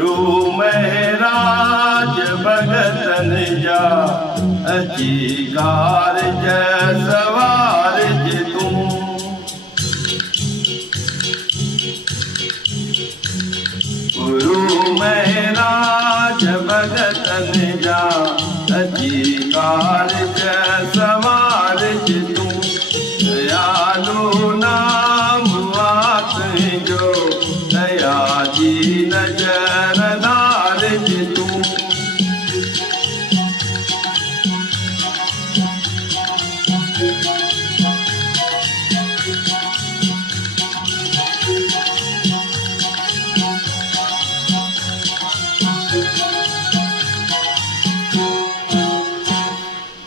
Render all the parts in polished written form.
गुरु महराज भगतन जा अची कारज सवारज तूं। गुरु महराज भगतन जा अची कारज सवारज तूं। दयालु नाम वात जो दया जी नजर धारज तूं।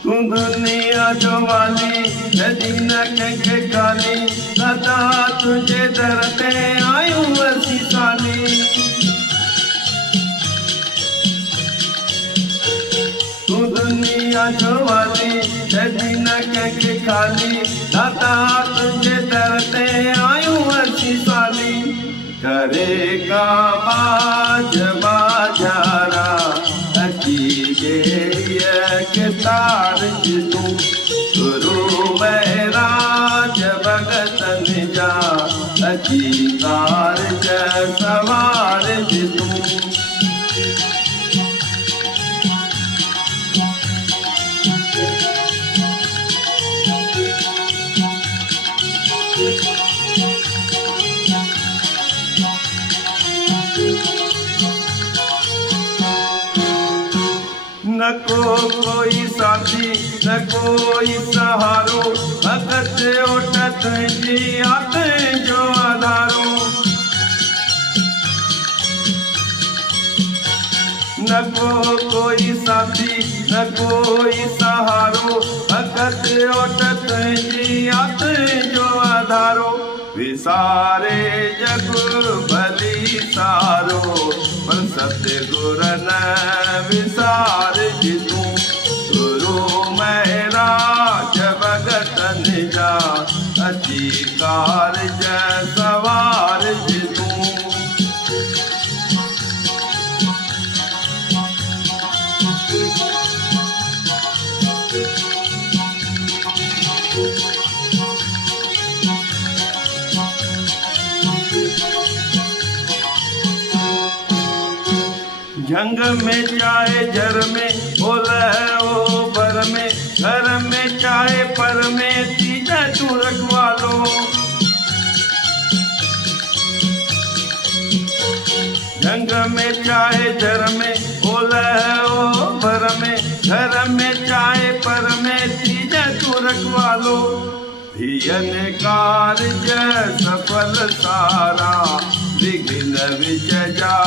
तू दुनिया जो वाली कदी न कंहिंखे गाली, सदा तुझे दर ते आयूं असीं साली। तू दुनिया जो वाली कदी न कंहिंखे खाली, सदा तुझे दर ते आयूं असीं साली। करेगा बाज बाजारा अची गेड़ीअ के तारज तूं। गुरु महराज भगतन जा अची कारज सवारज तूं। न कोई साथी न कोई सहारो, भगत ओटत जी आत जो आधारो। न कोई साथी न कोई सहारो, भगत ओटत जी आत जो आधारो। विसारे जग भली सारो, पर सतगुर न विसारज तूं। गुरु महराज भगतन जा अची कारज सवारज तूं। जंग में चाहे जर में बोल ओ बर में, घर में चाहे पर में तीजा तू रखवालो। जंग में चाहे जर में बोल ओ बर में, घर में चाहे पर में तीजा तू रखवालो। धियन कारज सफल सारा, विघ्न विच जा